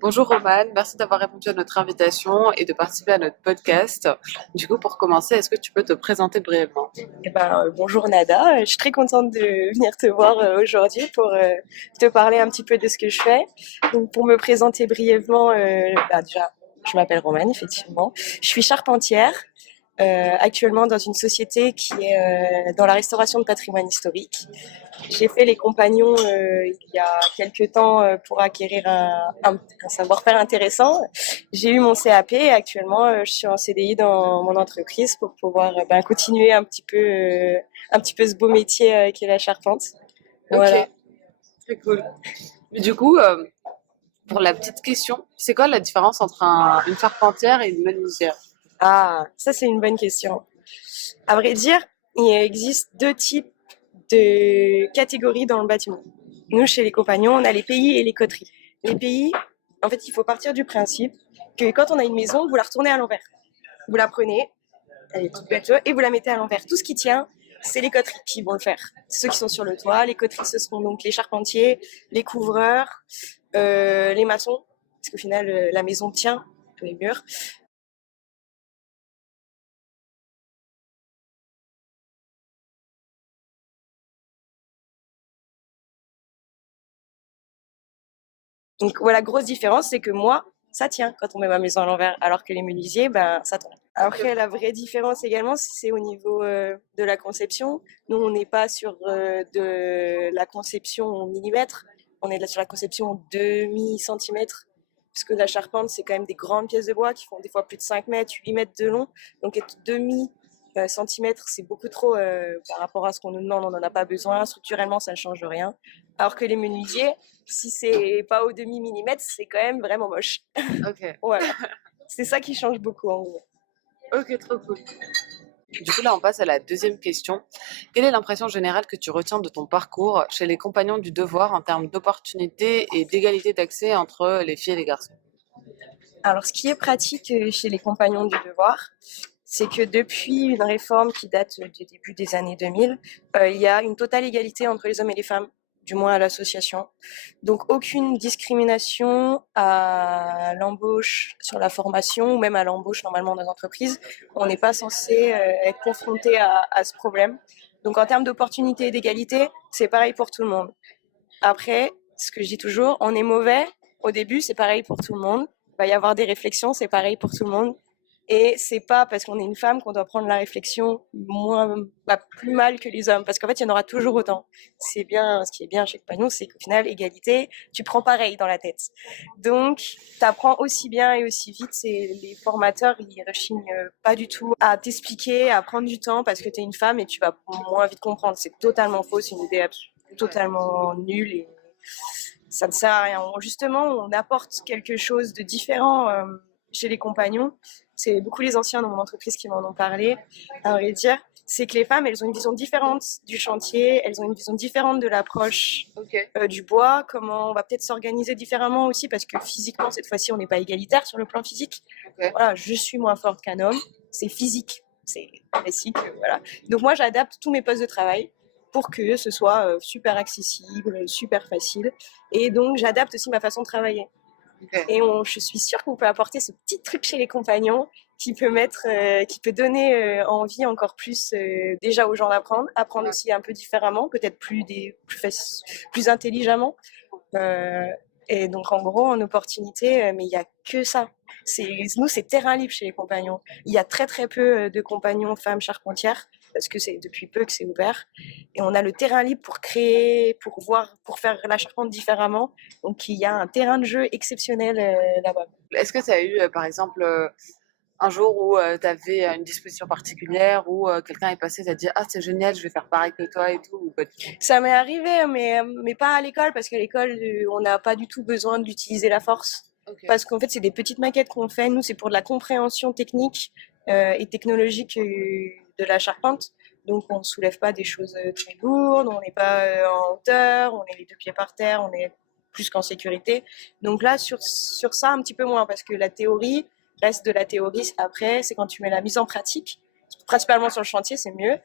Bonjour Romane, merci d'avoir répondu à notre invitation et de participer à notre podcast. Du coup, pour commencer, est-ce que tu peux te présenter brièvement? Bonjour Nada. Je suis très contente de venir te voir aujourd'hui pour te parler un petit peu de ce que je fais. Donc, pour me présenter brièvement, déjà, je m'appelle Romane, effectivement. Je suis charpentière, actuellement dans une société qui est dans la restauration de patrimoine historique. J'ai fait les compagnons il y a quelques temps pour acquérir un savoir-faire intéressant. J'ai eu mon CAP et actuellement je suis en CDI dans mon entreprise pour pouvoir continuer un petit peu ce beau métier qui est la charpente. Ok, Voilà. très cool. Mais du coup, pour la petite question, c'est quoi la différence entre une charpentière et une menuisière? Ah, ça c'est une bonne question. À vrai dire, il existe deux types de catégories dans le bâtiment. Nous, chez les compagnons, on a les pays et les coteries. Les pays, en fait, il faut partir du principe que quand on a une maison, vous la retournez à l'envers. Vous la prenez, elle est toute bête, et vous la mettez à l'envers. Tout ce qui tient, c'est les coteries qui vont le faire. Ceux qui sont sur le toit, les coteries, ce seront donc les charpentiers, les couvreurs, les maçons, parce qu'au final, la maison tient, les murs. Donc voilà, grosse différence, c'est que moi, ça tient quand on met ma maison à l'envers, alors que les menuisiers, ben, ça tombe. Après, la vraie différence également, c'est au niveau de la conception. Nous, on n'est pas sur de la conception en millimètres, on est là sur la conception en demi-centimètre, puisque la charpente, c'est quand même des grandes pièces de bois qui font des fois plus de 5 mètres, 8 mètres de long. Donc être demi centimètre, c'est beaucoup trop par rapport à ce qu'on nous demande, on n'en a pas besoin. Structurellement, ça ne change rien. Alors que les menuisiers, si c'est pas au demi-millimètre, c'est quand même vraiment moche. Ok, Voilà. C'est ça qui change beaucoup en gros. ok, trop cool. Du coup, là, on passe à la deuxième question. Quelle est l'impression générale que tu retiens de ton parcours chez les compagnons du devoir en termes d'opportunités et d'égalité d'accès entre les filles et les garçons? Alors, ce qui est pratique chez les compagnons du devoir, c'est que depuis une réforme qui date du début des années 2000, il y a une totale égalité entre les hommes et les femmes, du moins à l'association. Donc, aucune discrimination à l'embauche sur la formation ou même à l'embauche normalement dans les entreprises. On n'est pas censé être confronté à ce problème. Donc, en termes d'opportunité et d'égalité, c'est pareil pour tout le monde. Après, ce que je dis toujours, on est mauvais au début, c'est pareil pour tout le monde. Il va y avoir des réflexions, c'est pareil pour tout le monde. Et c'est pas parce qu'on est une femme qu'on doit prendre la réflexion plus mal que les hommes, parce qu'en fait, il y en aura toujours autant. C'est bien, ce qui est bien chez Pagnon, c'est qu'au final, égalité, tu prends pareil dans la tête. Donc, tu apprends aussi bien et aussi vite. Les formateurs, ils rechignent pas du tout à t'expliquer, à prendre du temps, parce que tu es une femme et tu vas moins vite comprendre. C'est totalement faux, c'est une idée totalement nulle et ça ne sert à rien. Justement, on apporte quelque chose de différent chez les compagnons. C'est beaucoup les anciens dans mon entreprise qui m'en ont parlé, à vrai dire. C'est que les femmes, elles ont une vision différente du chantier, elles ont une vision différente de l'approche Ok. du bois, comment on va peut-être s'organiser différemment aussi, parce que physiquement, cette fois-ci, on n'est pas égalitaire sur le plan physique. Ok. Voilà, je suis moins forte qu'un homme, c'est physique, c'est classique, voilà. Donc moi, j'adapte tous mes postes de travail pour que ce soit super accessible, super facile. Et donc, j'adapte aussi ma façon de travailler. Ok. Et je suis sûre qu'on peut apporter ce petit truc chez les compagnons qui peut donner envie encore plus déjà aux gens d'apprendre, apprendre aussi un peu différemment, peut-être plus intelligemment. Euh, et donc en gros, en opportunité, mais il n'y a que ça. Nous, c'est terrain libre chez les compagnons. Il y a très très peu de compagnons femmes charpentières parce que c'est depuis peu que c'est ouvert. Et on a le terrain libre pour créer, pour voir, pour faire la charpente différemment. Donc il y a un terrain de jeu exceptionnel là-bas. Est-ce que tu as eu, par exemple, un jour où tu avais une disposition particulière, où quelqu'un est passé, t'a dit: «Ah, c'est génial, je vais faire pareil que toi et tout», ou pas du tout? Ça m'est arrivé, mais pas à l'école, parce qu'à l'école, on n'a pas du tout besoin d'utiliser la force. Ok. Parce qu'en fait, c'est des petites maquettes qu'on fait. Nous, c'est pour de la compréhension technique et technologique de la charpente. Donc, on ne soulève pas des choses très lourdes, on n'est pas en hauteur, on est les deux pieds par terre, on est plus qu'en sécurité. Donc là, sur ça, un petit peu moins, parce que la théorie reste de la théorie. Après, c'est quand tu mets la mise en pratique, principalement sur le chantier, c'est mieux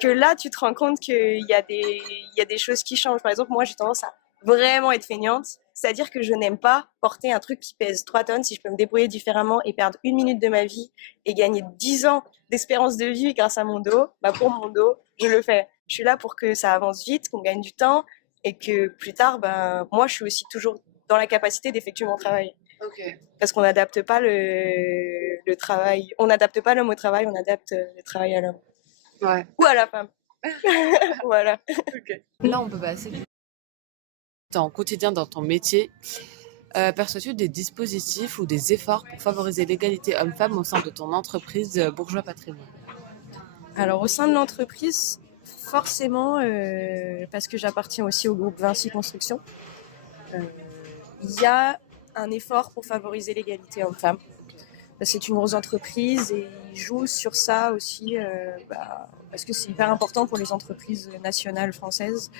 que là, tu te rends compte qu'il y a des choses qui changent. Par exemple, moi, j'ai tendance à vraiment être feignante. C'est-à-dire que je n'aime pas porter un truc qui pèse 3 tonnes si je peux me débrouiller différemment et perdre 1 minute de ma vie et gagner 10 ans d'espérance de vie grâce à mon dos. Bah pour mon dos, je le fais. Je suis là pour que ça avance vite, qu'on gagne du temps et que plus tard, ben, moi, je suis aussi toujours dans la capacité d'effectuer mon travail. Ok. Parce qu'on n'adapte pas le travail, on n'adapte pas l'homme au travail, on adapte le travail à l'homme. Ouais. Ou à la femme. Voilà. Là, on peut passer ton quotidien dans ton métier. Perçois-tu des dispositifs ou des efforts pour favoriser l'égalité homme-femme au sein de ton entreprise Bourgeois Patrimoine? Alors, au sein de l'entreprise, forcément, parce que j'appartiens aussi au groupe Vinci Construction, il y a un effort pour favoriser l'égalité homme-femme. C'est une grosse entreprise et ils jouent sur ça aussi parce que c'est hyper important pour les entreprises nationales françaises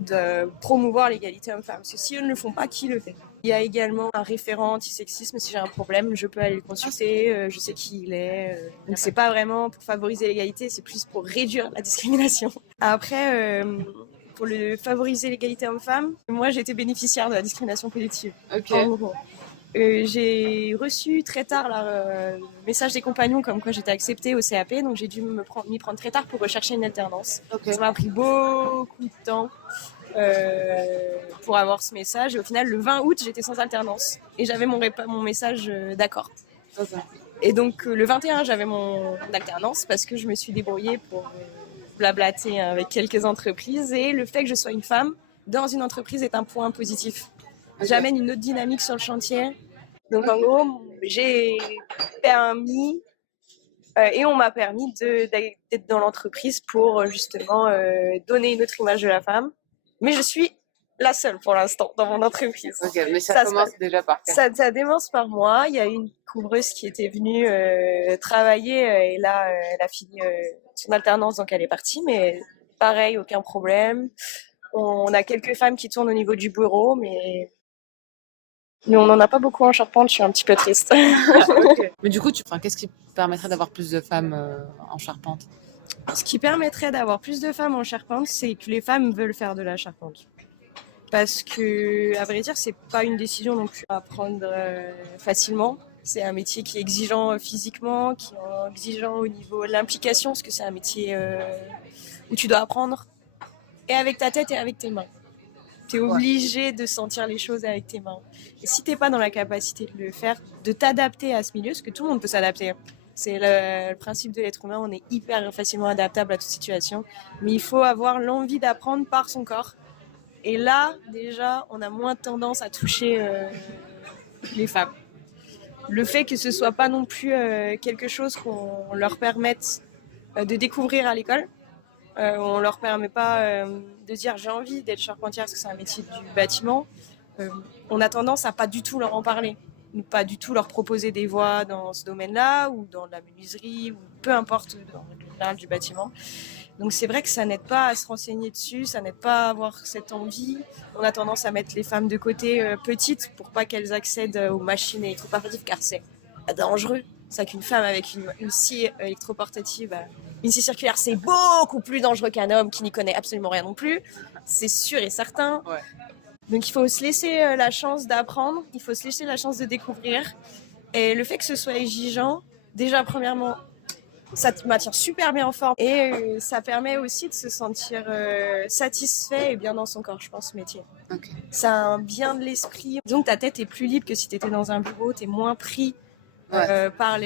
de promouvoir l'égalité homme-femme. Parce que si eux ne le font pas, qui le fait? Il y a également un référent antisexisme. Si j'ai un problème, je peux aller le consulter. Je sais qui il est. Donc c'est pas vraiment pour favoriser l'égalité, c'est plus pour réduire la discrimination. Après, pour favoriser l'égalité homme-femme, moi j'ai été bénéficiaire de la discrimination positive. Ok. En gros. J'ai reçu très tard le message des compagnons comme quoi j'étais acceptée au CAP, donc j'ai dû m'y prendre très tard pour rechercher une alternance. Ok. Ça m'a pris beaucoup de temps pour avoir ce message. Et au final, le 20 août, j'étais sans alternance et j'avais mon message d'accord. Ok. Et donc le 21, j'avais mon alternance parce que je me suis débrouillée pour blablater avec quelques entreprises et le fait que je sois une femme dans une entreprise est un point positif. J'amène une autre dynamique sur le chantier. Donc en gros, j'ai permis et on m'a permis d'être dans l'entreprise pour justement donner une autre image de la femme. Mais je suis la seule pour l'instant dans mon entreprise. Ok, mais ça commence déjà par ça démarre par moi. Il y a une couvreuse qui était venue travailler et là, elle a fini son alternance, donc elle est partie. Mais pareil, aucun problème. On a quelques femmes qui tournent au niveau du bureau, mais on n'en a pas beaucoup en charpente, je suis un petit peu triste. Okay. Mais du coup, qu'est-ce qui permettrait d'avoir plus de femmes en charpente? Ce qui permettrait d'avoir plus de femmes en charpente, c'est que les femmes veulent faire de la charpente. Parce que, à vrai dire, c'est pas une décision non plus à prendre facilement. C'est un métier qui est exigeant physiquement, qui est exigeant au niveau de l'implication, parce que c'est un métier où tu dois apprendre et avec ta tête et avec tes mains. Tu es obligé de sentir les choses avec tes mains. Et si tu n'es pas dans la capacité de le faire, de t'adapter à ce milieu, parce que tout le monde peut s'adapter. C'est le principe de l'être humain, on est hyper facilement adaptable à toute situation. Mais il faut avoir l'envie d'apprendre par son corps. Et là, déjà, on a moins tendance à toucher les femmes. Le fait que ce ne soit pas non plus quelque chose qu'on leur permette de découvrir à l'école, on leur permet pas de dire j'ai envie d'être charpentière parce que c'est un métier du bâtiment. On a tendance à pas du tout leur en parler, pas du tout leur proposer des voies dans ce domaine-là ou dans la menuiserie ou peu importe dans l'art du bâtiment. Donc c'est vrai que ça n'aide pas à se renseigner dessus, ça n'aide pas à avoir cette envie. On a tendance à mettre les femmes de côté petites pour pas qu'elles accèdent aux machines électroportatives car c'est dangereux. C'est qu'une femme avec une scie électroportative, une scie circulaire, c'est beaucoup plus dangereux qu'un homme qui n'y connaît absolument rien non plus. C'est sûr et certain. Ouais. Donc il faut se laisser la chance d'apprendre, il faut se laisser la chance de découvrir. Et le fait que ce soit exigeant, déjà premièrement, ça te maintient super bien en forme et ça permet aussi de se sentir satisfait et bien dans son corps, je pense, ce métier. Okay. Ça a un bien de l'esprit. Donc ta tête est plus libre que si tu étais dans un bureau, tu es moins pris par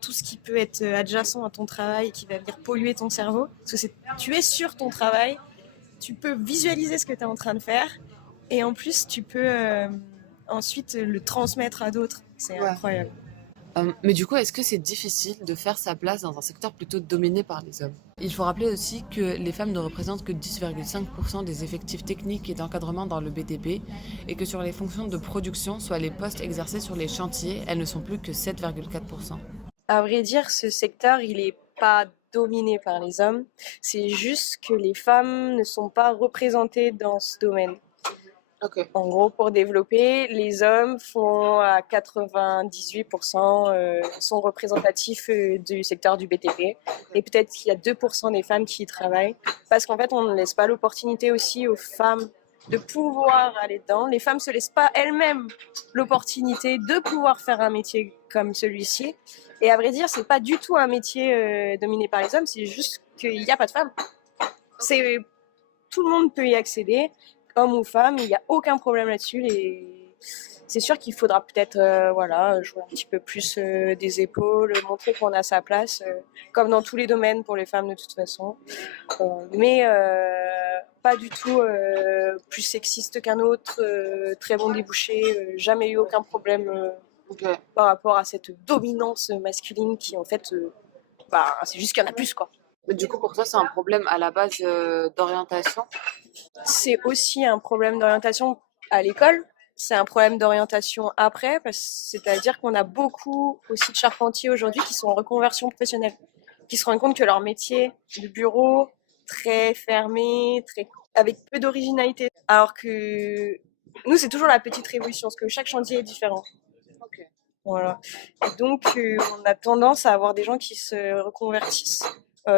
tout ce qui peut être adjacent à ton travail et qui va venir polluer ton cerveau. Parce que tu es sur ton travail, tu peux visualiser ce que tu es en train de faire et en plus tu peux ensuite le transmettre à d'autres. C'est incroyable. Mais du coup, est-ce que c'est difficile de faire sa place dans un secteur plutôt dominé par les hommes? Il faut rappeler aussi que les femmes ne représentent que 10,5% des effectifs techniques et d'encadrement dans le BTP et que sur les fonctions de production, soit les postes exercés sur les chantiers, elles ne sont plus que 7,4%. À vrai dire, ce secteur, il n'est pas dominé par les hommes. C'est juste que les femmes ne sont pas représentées dans ce domaine. Okay. En gros, pour développer, les hommes font à 98% sont représentatifs du secteur du BTP. Et peut-être qu'il y a 2% des femmes qui y travaillent. Parce qu'en fait, on ne laisse pas l'opportunité aussi aux femmes de pouvoir aller dedans. Les femmes se laissent pas elles-mêmes l'opportunité de pouvoir faire un métier comme celui-ci. Et à vrai dire, c'est pas du tout un métier dominé par les hommes, c'est juste qu'il n'y a pas de femmes. Tout le monde peut y accéder, homme ou femme, il n'y a aucun problème là-dessus. C'est sûr qu'il faudra peut-être jouer un petit peu plus des épaules, montrer qu'on a sa place, comme dans tous les domaines pour les femmes de toute façon. Mais pas du tout plus sexiste qu'un autre, très bon débouché, jamais eu aucun problème par rapport à cette dominance masculine qui en fait, c'est juste qu'il y en a plus quoi. Mais du coup, pour toi, c'est un problème à la base d'orientation? C'est aussi un problème d'orientation à l'école. C'est un problème d'orientation après, c'est-à-dire qu'on a beaucoup aussi de charpentiers aujourd'hui qui sont en reconversion professionnelle, qui se rendent compte que leur métier de bureau, très fermé, avec peu d'originalité, alors que nous, c'est toujours la petite révolution, parce que chaque chantier est différent. Ok. Voilà. Et donc, on a tendance à avoir des gens qui se reconvertissent.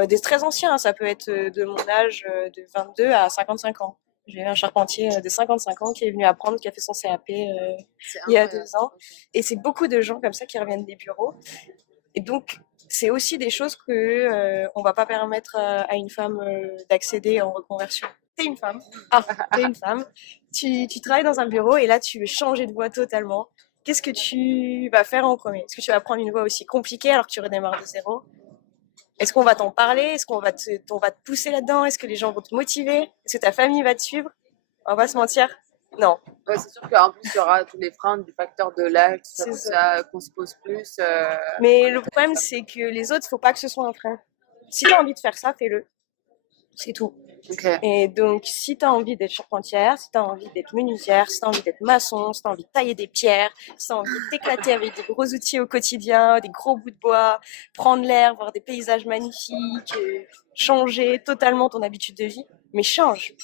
Des très anciens, ça peut être de mon âge, de 22 à 55 ans. J'ai eu un charpentier de 55 ans qui est venu apprendre, qui a fait son CAP il y a 2 ans. Et c'est beaucoup de gens comme ça qui reviennent des bureaux. Et donc, c'est aussi des choses que on va pas permettre à une femme d'accéder en reconversion. T'es une femme. T'es une femme. Tu travailles dans un bureau et là, tu veux changer de voie totalement. Qu'est-ce que tu vas faire en premier? Est-ce que tu vas prendre une voie aussi compliquée alors que tu redémarres de zéro? Est-ce qu'on va t'en parler? Est-ce qu'on va te pousser là-dedans? Est-ce que les gens vont te motiver? Est-ce que ta famille va te suivre? On va pas se mentir. Non. Ouais, c'est sûr qu'en plus, il y aura tous les freins du facteur de l'âge, tout ça, qu'on se pose plus. Mais le problème, c'est que les autres, faut pas que ce soit un frein. Si tu as envie de faire ça, fais-le. C'est tout. Okay. Et donc, si tu as envie d'être charpentière, si tu as envie d'être menuisière, si tu as envie d'être maçon, si tu as envie de tailler des pierres, si tu as envie de t'éclater avec des gros outils au quotidien, des gros bouts de bois, prendre l'air, voir des paysages magnifiques, changer totalement ton habitude de vie, mais change.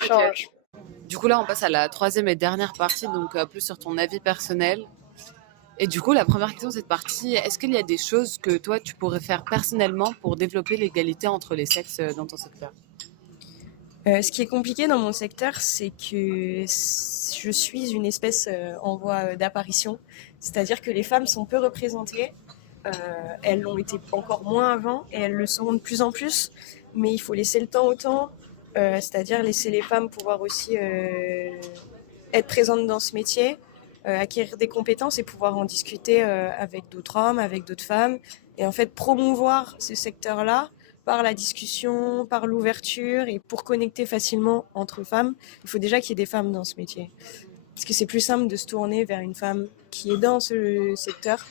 Okay. Du coup, là, on passe à la troisième et dernière partie, donc plus sur ton avis personnel. Et du coup, la première question de cette partie, est-ce qu'il y a des choses que toi, tu pourrais faire personnellement pour développer l'égalité entre les sexes dans ton secteur? Ce qui est compliqué dans mon secteur, c'est que je suis une espèce en voie d'apparition. C'est-à-dire que les femmes sont peu représentées. Elles l'ont été encore moins avant et elles le seront de plus en plus. Mais il faut laisser le temps au temps. C'est-à-dire laisser les femmes pouvoir aussi être présentes dans ce métier, acquérir des compétences et pouvoir en discuter avec d'autres hommes, avec d'autres femmes. Et en fait, promouvoir ce secteur-là par la discussion, par l'ouverture et pour connecter facilement entre femmes, il faut déjà qu'il y ait des femmes dans ce métier. Parce que c'est plus simple de se tourner vers une femme qui est dans ce secteur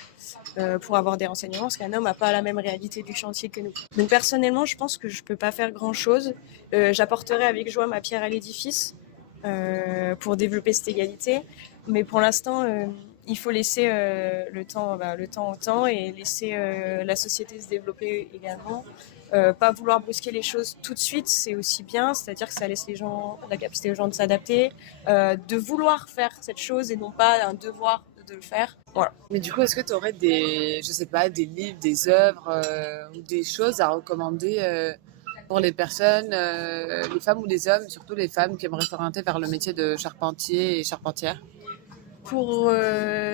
pour avoir des renseignements, parce qu'un homme n'a pas la même réalité du chantier que nous. Donc personnellement, je pense que je ne peux pas faire grand-chose. J'apporterai avec joie ma pierre à l'édifice pour développer cette égalité. Mais pour l'instant, il faut laisser le temps au temps et laisser la société se développer également. Pas vouloir brusquer les choses tout de suite, c'est aussi bien, c'est-à-dire que ça laisse la capacité aux gens de s'adapter, de vouloir faire cette chose et non pas un devoir de le faire. Voilà. Mais du coup, est-ce que tu aurais des livres, des œuvres ou des choses à recommander pour les personnes, les femmes ou les hommes, surtout les femmes qui aimeraient s'orienter vers le métier de charpentier et charpentière? Pour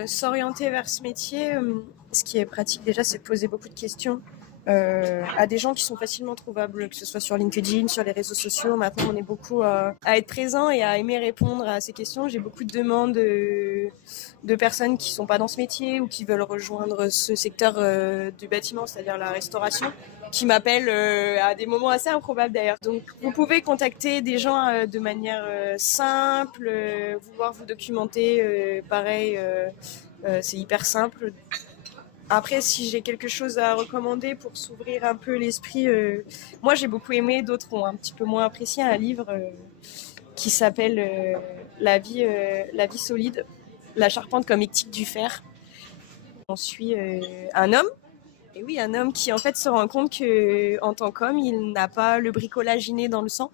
s'orienter vers ce métier, ce qui est pratique déjà, c'est de poser beaucoup de questions à des gens qui sont facilement trouvables, que ce soit sur LinkedIn, sur les réseaux sociaux. Maintenant, on est beaucoup à être présent et à aimer répondre à ces questions. J'ai beaucoup de demandes de personnes qui ne sont pas dans ce métier ou qui veulent rejoindre ce secteur du bâtiment, c'est-à-dire la restauration, qui m'appellent à des moments assez improbables d'ailleurs. Donc, vous pouvez contacter des gens de manière simple, vouloir vous documenter, pareil, c'est hyper simple. Après, si j'ai quelque chose à recommander pour s'ouvrir un peu l'esprit, moi j'ai beaucoup aimé, d'autres ont un petit peu moins apprécié, un livre qui s'appelle la vie solide, la charpente comme éthique du fer. On suit un homme, et oui, un homme qui en fait se rend compte que en tant qu'homme, il n'a pas le bricolage inné dans le sang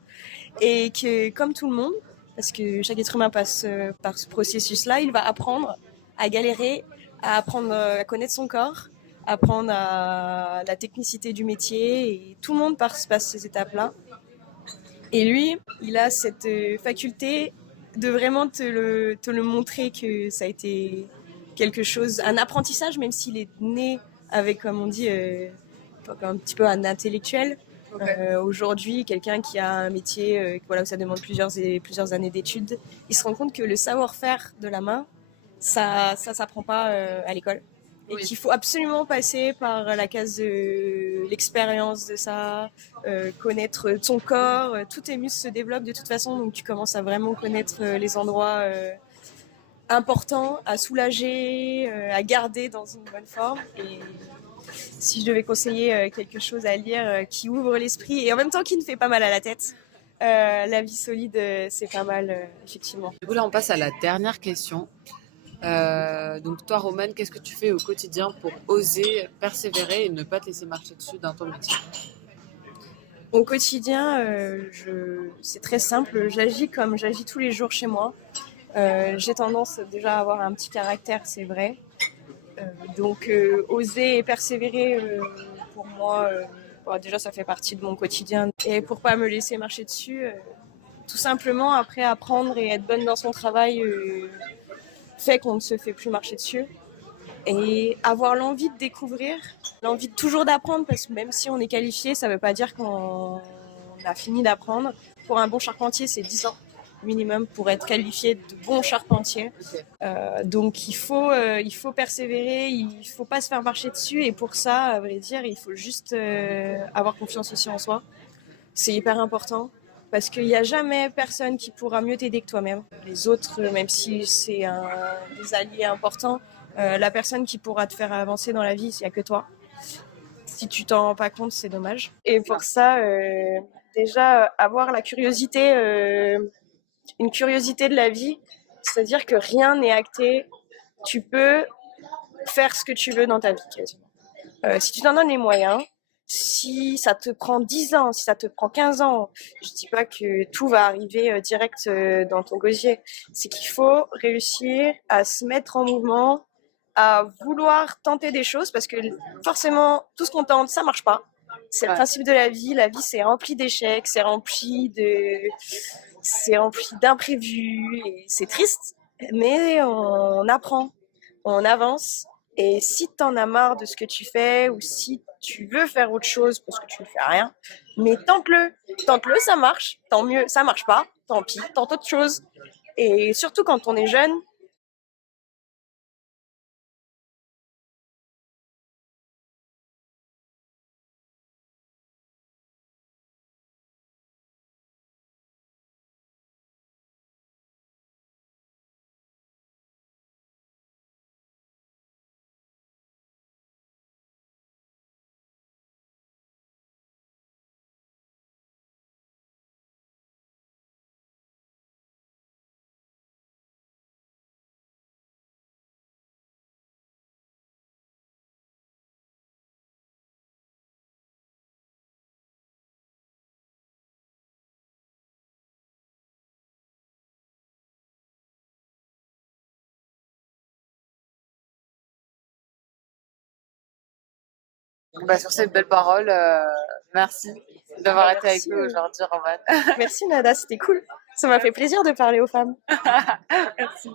et que comme tout le monde, parce que chaque être humain passe par ce processus-là, il va apprendre à galérer, à apprendre à connaître son corps, apprendre à la technicité du métier. Et tout le monde passe ces étapes-là. Et lui, il a cette faculté de vraiment te le montrer que ça a été quelque chose, un apprentissage, même s'il est né avec, comme on dit, un petit peu un intellectuel. Aujourd'hui, quelqu'un qui a un métier voilà, où ça demande plusieurs années d'études, il se rend compte que le savoir-faire de la main, ça s'apprend pas à l'école. Et qu'il faut absolument passer par la case de l'expérience de ça, connaître ton corps. Tous tes muscles se développent de toute façon, donc tu commences à vraiment connaître les endroits importants à soulager, à garder dans une bonne forme. Et si je devais conseiller quelque chose à lire qui ouvre l'esprit et en même temps qui ne fait pas mal à la tête, La vie solide, c'est pas mal, effectivement. Du coup, là, on passe à la dernière question. Donc toi, Romane, qu'est-ce que tu fais au quotidien pour oser persévérer et ne pas te laisser marcher dessus dans ton métier? Au quotidien, c'est très simple. J'agis comme j'agis tous les jours chez moi. J'ai tendance déjà à avoir un petit caractère, c'est vrai. Donc oser et persévérer, pour moi, bon, déjà ça fait partie de mon quotidien. Et pour pas me laisser marcher dessus, tout simplement après apprendre et être bonne dans son travail fait qu'on ne se fait plus marcher dessus. Et avoir l'envie de découvrir, l'envie de toujours d'apprendre, parce que même si on est qualifié, ça ne veut pas dire qu'on a fini d'apprendre. Pour un bon charpentier, c'est 10 ans minimum pour être qualifié de bon charpentier. Donc il faut persévérer, il ne faut pas se faire marcher dessus. Et pour ça, à vrai dire, il faut juste avoir confiance aussi en soi. C'est hyper important. Parce qu'il n'y a jamais personne qui pourra mieux t'aider que toi-même. Les autres, même si c'est des alliés importants, la personne qui pourra te faire avancer dans la vie, il n'y a que toi. Si tu t'en rends pas compte, c'est dommage. Et pour ça, déjà, avoir la curiosité, une curiosité de la vie, c'est-à-dire que rien n'est acté. Tu peux faire ce que tu veux dans ta vie, quasiment. Si tu t'en donnes les moyens, si ça te prend 10 ans, si ça te prend 15 ans, je dis pas que tout va arriver direct dans ton gosier. C'est qu'il faut réussir à se mettre en mouvement, à vouloir tenter des choses, parce que forcément, tout ce qu'on tente, ça marche pas. C'est le principe de la vie. La vie, c'est rempli d'échecs, c'est rempli d'imprévus, et c'est triste, mais on apprend, on avance. Et si t'en as marre de ce que tu fais, ou si tu veux faire autre chose parce que tu ne fais rien, mais tente-le. Tente-le, ça marche, tant mieux. Ça marche pas, tant pis, tente autre chose. Et surtout quand on est jeune, Bah, sur ces belles paroles, merci d'avoir été avec nous aujourd'hui, Romane. merci Nada, c'était cool. Ça m'a fait plaisir de parler aux femmes. Merci.